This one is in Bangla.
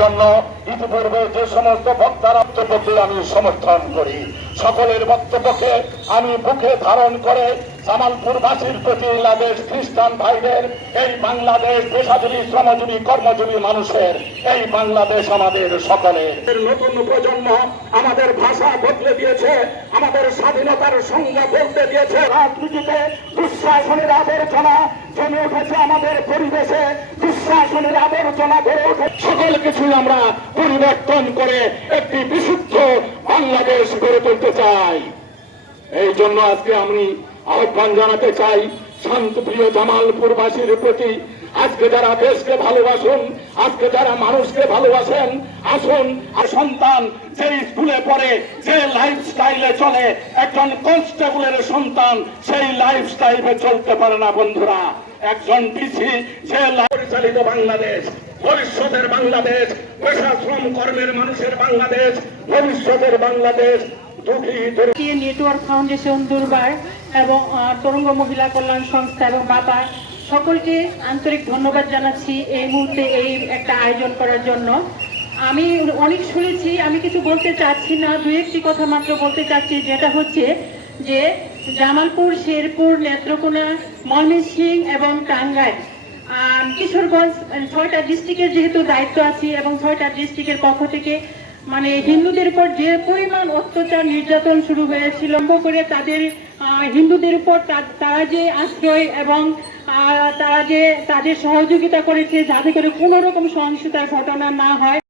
জন্য ইতিপূর্বে যে সমস্ত বক্তারা বক্তব্যকে আমি সমর্থন করি, সকলের বক্তব্যকে আমি বুকে ধারণ করে জামালপুরবাসীর প্রতি বাংলাদেশ খ্রিস্টান ভাইদের, এই বাংলাদেশ পেশাজীবী, শ্রমজীবী, কর্মজীবী মানুষের, এই বাংলাদেশ আমাদের সকলের। নতুন প্রজন্ম আমাদের ভাষা বদলে দিয়েছে, আমাদের স্বাধীনতার সঙ্গে বলতে দিয়েছে। রাজনীতিতে দুঃশাসনের আবর্জনা জমে উঠেছে আমাদের পরিবেশে। দুঃশাসনের আবর্জনা গড়ে ওঠে। সকল কিছুই আমরা পরিবর্তন করে একটি বিশুদ্ধ বাংলাদেশ গড়ে তুলতে চাই। এই জন্য আজকে আমি আহ্বান জানাতে চাই শান্তপ্রিয় জামালপুরবাসীর প্রতি আজকে যারা দেশকে ভালোবাসুন, আজকে যারা মানুষকে ভালোবাসেন, আসুন আর সন্তান যে স্কুলে পড়ে, যে লাইফ স্টাইলে চলে, একজন কনস্টেবলের সন্তান সেই লাইফ স্টাইলে চলতে পারে না, বন্ধুরা। একজন ডিসি যে পরিচালিত বাংলাদেশ, ভবিষ্যতের বাংলাদেশ, পেশা, শ্রম, কর্মের মানুষের বাংলাদেশ, ভবিষ্যতের বাংলাদেশ নেটওয়ার্ক ফাউন্ডেশন দুর্বার এবং তরঙ্গ মহিলা কল্যাণ সংস্থা এবং বাবা সকলকে আন্তরিক ধন্যবাদ জানাচ্ছি এই মুহূর্তে এই একটা আয়োজন করার জন্য। আমি অনেক শুনেছি, আমি কিছু বলতে চাচ্ছি না, দু একটি কথা মাত্র বলতে চাচ্ছি, যেটা হচ্ছে যে জামালপুর, শেরপুর, নেত্রকোনা ময়মনসিংহ এবং টাঙ্গাইল কিশোরগঞ্জ, ছয়টা ডিস্ট্রিক্টের যেহেতু দায়িত্ব আছি এবং ছয়টা ডিস্ট্রিক্টের পক্ষ থেকে মানে হিন্দুদের উপর যে পরিমাণ অত্যাচার, নির্যাতন শুরু হয়েছিল করে তাদের হিন্দুদের উপর তারা যে আশ্রয় এবং তারা যে, তাদের সহযোগিতা করেছে যাতে করে কোনো রকম সহিংসতার ঘটনা না হয়।